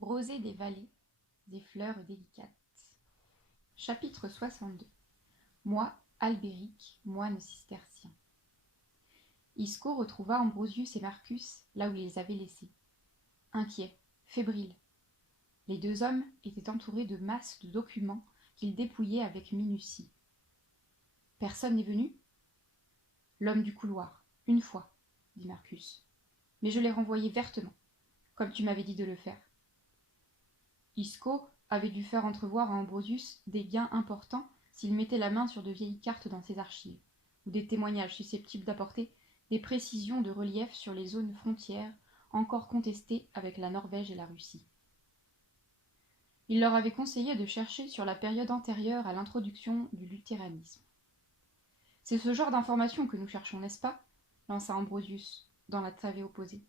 Rosée des vallées, des fleurs délicates. Chapitre 62. Moi, Albéric, moine cistercien. Isco retrouva Ambrosius et Marcus là où il les avait laissés. Inquiets, fébriles. Les deux hommes étaient entourés de masses de documents qu'ils dépouillaient avec minutie. Personne n'est venu ? L'homme du couloir, une fois, dit Marcus. Mais je l'ai renvoyé vertement, comme tu m'avais dit de le faire. Isco avait dû faire entrevoir à Ambrosius des gains importants s'il mettait la main sur de vieilles cartes dans ses archives, ou des témoignages susceptibles d'apporter des précisions de relief sur les zones frontières encore contestées avec la Norvège et la Russie. Il leur avait conseillé de chercher sur la période antérieure à l'introduction du luthéranisme. « C'est ce genre d'informations que nous cherchons, n'est-ce pas ?» lança Ambrosius, dans la travée opposée.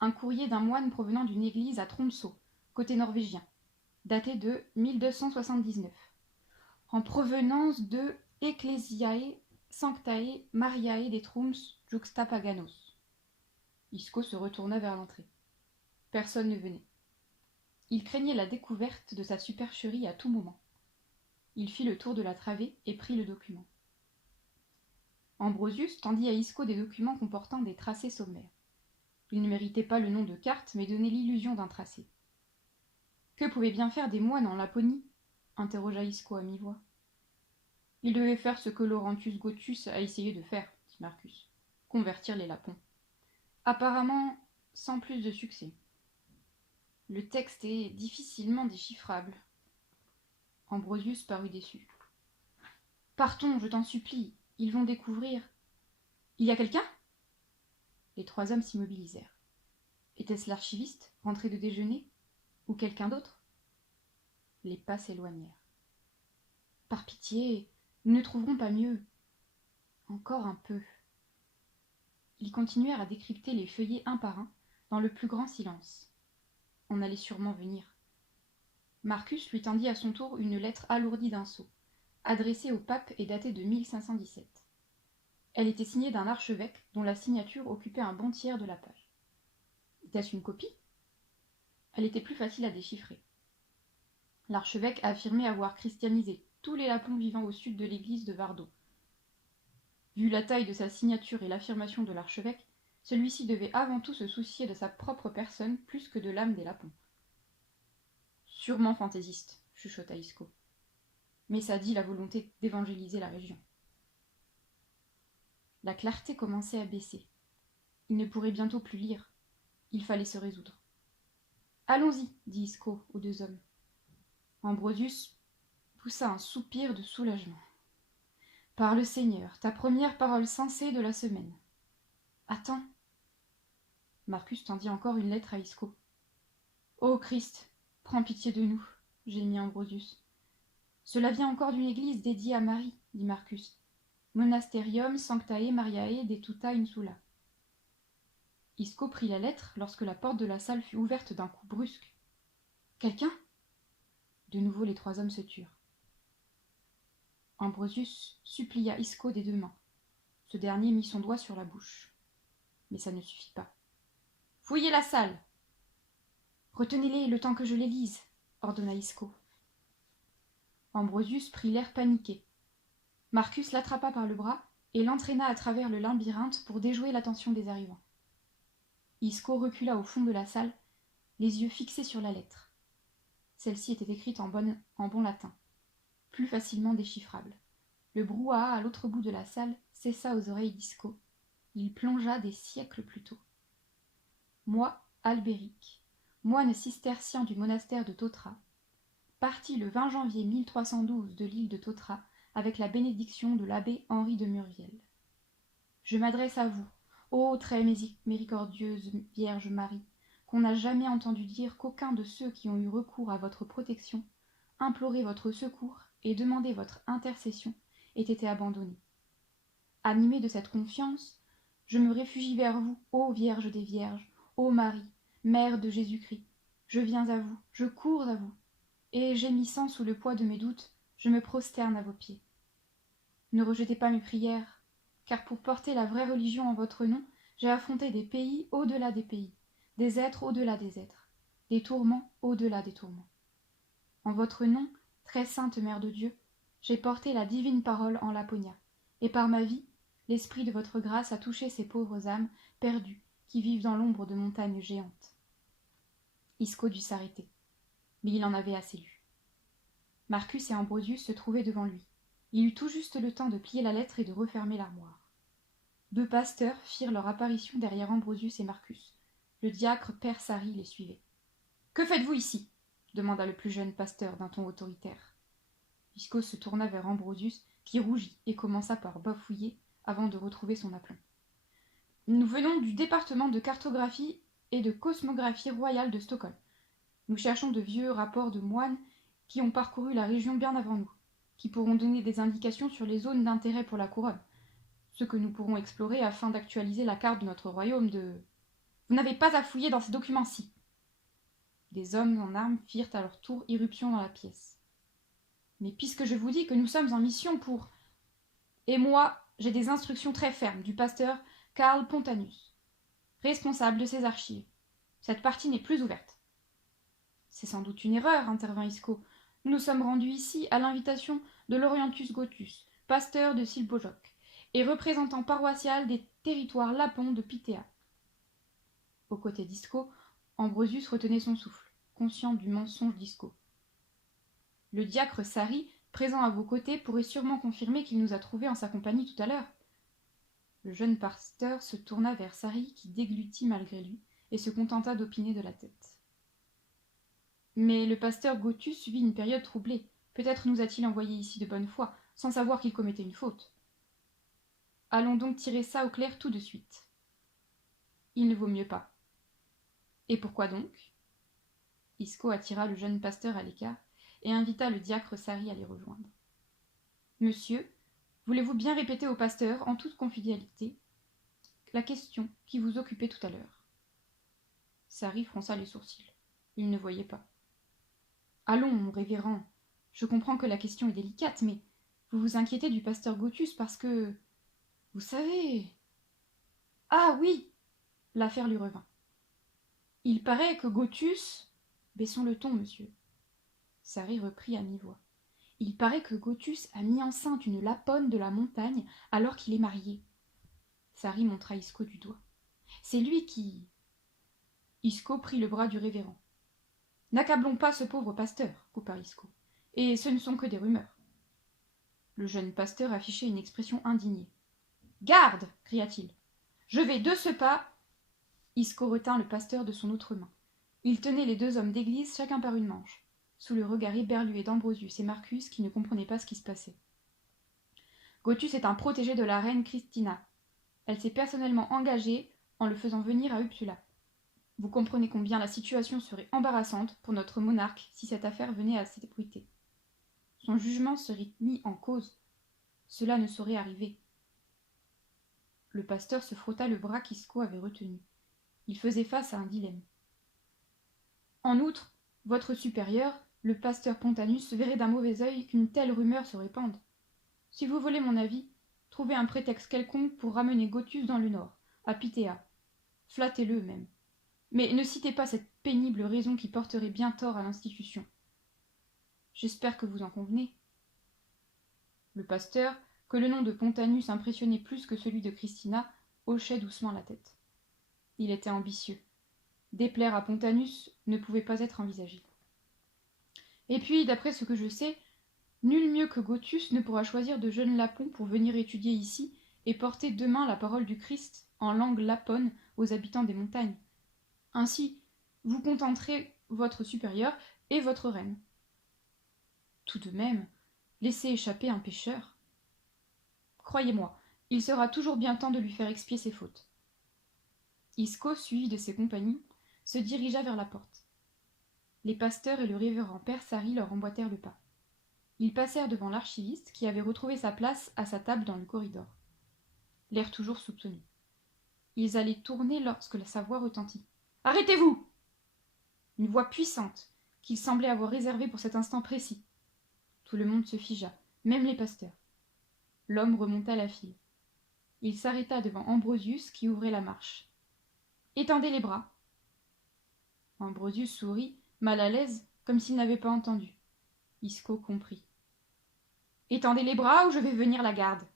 Un courrier d'un moine provenant d'une église à Tromsø, côté norvégien, daté de 1279, en provenance de Ecclesiae Sanctae Mariae de Troms Juxta Paganos. Isco se retourna vers l'entrée. Personne ne venait. Il craignait la découverte de sa supercherie à tout moment. Il fit le tour de la travée et prit le document. Ambrosius tendit à Isco des documents comportant des tracés sommaires. Ils ne méritaient pas le nom de carte, mais donnaient l'illusion d'un tracé. Que pouvaient bien faire des moines en Laponie ? Interrogea Isco à mi-voix. Ils devaient faire ce que Laurentius Gothus a essayé de faire, dit Marcus, convertir les Lapons. Apparemment, sans plus de succès. Le texte est difficilement déchiffrable. Ambrosius parut déçu. Partons, je t'en supplie, ils vont découvrir. Il y a quelqu'un ? Les trois hommes s'immobilisèrent. Était-ce l'archiviste, rentré de déjeuner, ou quelqu'un d'autre ? Les pas s'éloignèrent. Par pitié, nous ne trouverons pas mieux. Encore un peu. Ils continuèrent à décrypter les feuillets un par un, dans le plus grand silence. On allait sûrement venir. Marcus lui tendit à son tour une lettre alourdie d'un sceau, adressée au pape et datée de 1517. Elle était signée d'un archevêque dont la signature occupait un bon tiers de la page. Était-ce une copie ? Elle était plus facile à déchiffrer. L'archevêque affirmait avoir christianisé tous les Lapons vivant au sud de l'église de Vardo. Vu la taille de sa signature et l'affirmation de l'archevêque, celui-ci devait avant tout se soucier de sa propre personne plus que de l'âme des Lapons. Sûrement fantaisiste, chuchota Isco. Mais ça dit la volonté d'évangéliser la région. La clarté commençait à baisser. Il ne pourrait bientôt plus lire. Il fallait se résoudre. Allons-y, dit Isco aux deux hommes. Ambrosius poussa un soupir de soulagement. Par le Seigneur, ta première parole sensée de la semaine. Attends. Marcus tendit encore une lettre à Isco. Ô Christ, prends pitié de nous, gémit Ambrosius. Cela vient encore d'une église dédiée à Marie, dit Marcus. Monasterium Sanctae Mariae de Tuta Insula. Isco prit la lettre lorsque la porte de la salle fut ouverte d'un coup brusque. Quelqu'un ? De nouveau les trois hommes se turent. Ambrosius supplia Isco des deux mains. Ce dernier mit son doigt sur la bouche. Mais ça ne suffit pas. Fouillez la salle ! Retenez-les le temps que je les lise, ordonna Isco. Ambrosius prit l'air paniqué. Marcus l'attrapa par le bras et l'entraîna à travers le labyrinthe pour déjouer l'attention des arrivants. Isco recula au fond de la salle, les yeux fixés sur la lettre. Celle-ci était écrite en bon latin, plus facilement déchiffrable. Le brouhaha à l'autre bout de la salle cessa aux oreilles d'Isco. Il plongea des siècles plus tôt. Moi, Albéric, moine cistercien du monastère de Tautra, parti le 20 janvier 1312 de l'île de Tautra avec la bénédiction de l'abbé Henri de Murviel. Je m'adresse à vous, ô très miséricordieuse Vierge Marie, qu'on n'a jamais entendu dire qu'aucun de ceux qui ont eu recours à votre protection, imploré votre secours et demandé votre intercession ait été abandonné. Animé de cette confiance, je me réfugie vers vous, ô Vierge des Vierges, ô Marie, Mère de Jésus-Christ. Je viens à vous, je cours à vous, et, gémissant sous le poids de mes doutes, je me prosterne à vos pieds. Ne rejetez pas mes prières, car pour porter la vraie religion en votre nom, j'ai affronté des pays au-delà des pays, des êtres au-delà des êtres. des tourments au-delà des tourments. En votre nom, très sainte Mère de Dieu, j'ai porté la divine parole en Laponia, et par ma vie, l'esprit de votre grâce a touché ces pauvres âmes perdues qui vivent dans l'ombre de montagnes géantes. Isco dut s'arrêter, mais il en avait assez lu. Marcus et Ambrosius se trouvaient devant lui. Il eut tout juste le temps de plier la lettre et de refermer l'armoire. Deux pasteurs firent leur apparition derrière Ambrosius et Marcus. Le diacre Père Sari les suivait. « Que faites-vous ici » demanda le plus jeune pasteur d'un ton autoritaire. Isco se tourna vers Ambrosius, qui rougit et commença par bafouiller avant de retrouver son aplomb. « Nous venons du département de cartographie et de cosmographie royale de Stockholm. Nous cherchons de vieux rapports de moines qui ont parcouru la région bien avant nous, qui pourront donner des indications sur les zones d'intérêt pour la couronne, ce que nous pourrons explorer afin d'actualiser la carte de notre royaume de... Vous n'avez pas à fouiller dans ces documents-ci. » Des hommes en armes firent à leur tour irruption dans la pièce. « Mais puisque je vous dis que nous sommes en mission pour... Et moi, j'ai des instructions très fermes du pasteur Karl Pontanus, responsable de ces archives. Cette partie n'est plus ouverte. » « C'est sans doute une erreur, intervint Isco. Nous nous sommes rendus ici à l'invitation de Lauriantus Gothus, pasteur de Silbojok, et représentant paroissial des territoires lapons de Pythéa. » Aux côtés d'Isco, Ambrosius retenait son souffle, conscient du mensonge d'Isco. « Le diacre Sari, présent à vos côtés, pourrait sûrement confirmer qu'il nous a trouvés en sa compagnie tout à l'heure. » Le jeune pasteur se tourna vers Sari, qui déglutit malgré lui, et se contenta d'opiner de la tête. Mais le pasteur Gothus vit une période troublée. Peut-être nous a-t-il envoyés ici de bonne foi, sans savoir qu'il commettait une faute. Allons donc tirer ça au clair tout de suite. Il ne vaut mieux pas. Et pourquoi donc ? Isco attira le jeune pasteur à l'écart et invita le diacre Sari à les rejoindre. Monsieur, voulez-vous bien répéter au pasteur, en toute confidentialité, la question qui vous occupait tout à l'heure ? Sari fronça les sourcils. Il ne voyait pas. Allons, mon révérend, je comprends que la question est délicate, mais vous vous inquiétez du pasteur Gothus parce que... Vous savez... Ah oui ! L'affaire lui revint. Il paraît que Gothus... Baissons le ton, monsieur. Sari reprit à mi-voix. Il paraît que Gothus a mis enceinte une laponne de la montagne alors qu'il est marié. Sari montra Isco du doigt. C'est lui qui... Isco prit le bras du révérend. N'accablons pas ce pauvre pasteur, coupa Isco. Et ce ne sont que des rumeurs. Le jeune pasteur affichait une expression indignée. Garde, cria-t-il. Je vais de ce pas. Isco retint le pasteur de son autre main. Il tenait les deux hommes d'église chacun par une manche, sous le regard éberlué d'Ambrosius et Marcus qui ne comprenaient pas ce qui se passait. Gothus est un protégé de la reine Christina. Elle s'est personnellement engagée en le faisant venir à Uppsala. Vous comprenez combien la situation serait embarrassante pour notre monarque si cette affaire venait à s'ébruiter. Son jugement serait mis en cause. Cela ne saurait arriver. Le pasteur se frotta le bras qu'Isco avait retenu. Il faisait face à un dilemme. En outre, votre supérieur, le pasteur Pontanus, verrait d'un mauvais œil qu'une telle rumeur se répande. Si vous voulez mon avis, trouvez un prétexte quelconque pour ramener Gothus dans le nord, à Pythéa. Flattez-le même. Mais ne citez pas cette pénible raison qui porterait bien tort à l'institution. J'espère que vous en convenez. Le pasteur, que le nom de Pontanus impressionnait plus que celui de Christina, hochait doucement la tête. Il était ambitieux. Déplaire à Pontanus ne pouvait pas être envisagé. Et puis, d'après ce que je sais, nul mieux que Gothus ne pourra choisir de jeunes lapons pour venir étudier ici et porter demain la parole du Christ en langue laponne aux habitants des montagnes. Ainsi, vous contenterez votre supérieur et votre reine. Tout de même, laissez échapper un pécheur. Croyez-moi, il sera toujours bien temps de lui faire expier ses fautes. Isco, suivi de ses compagnons, se dirigea vers la porte. Les pasteurs et le révérend Père Sari leur emboîtèrent le pas. Ils passèrent devant l'archiviste qui avait retrouvé sa place à sa table dans le corridor. L'air toujours soupçonneux. Ils allaient tourner lorsque sa voix retentit. « Arrêtez-vous » Une voix puissante, qu'il semblait avoir réservée pour cet instant précis. Tout le monde se figea, même les pasteurs. L'homme remonta la file. Il s'arrêta devant Ambrosius qui ouvrait la marche. « Étendez les bras. » Ambrosius sourit, mal à l'aise, comme s'il n'avait pas entendu. Isco comprit. « Étendez les bras ou je vais venir la garde. »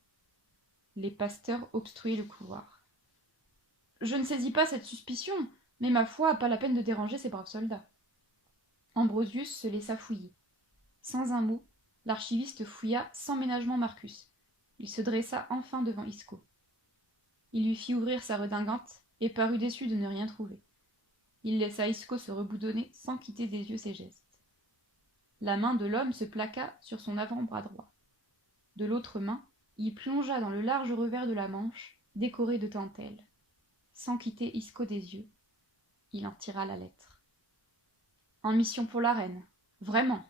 Les pasteurs obstruaient le couloir. « Je ne saisis pas cette suspicion, mais ma foi, pas la peine de déranger ces braves soldats. » Ambrosius se laissa fouiller. Sans un mot, l'archiviste fouilla sans ménagement Marcus. Il se dressa enfin devant Isco. Il lui fit ouvrir sa redingote et parut déçu de ne rien trouver. Il laissa Isco se reboudonner sans quitter des yeux ses gestes. La main de l'homme se plaqua sur son avant-bras droit. De l'autre main, il plongea dans le large revers de la manche, décoré de dentelles. Sans quitter Isco des yeux, il en tira la lettre. « En mission pour la reine, vraiment !»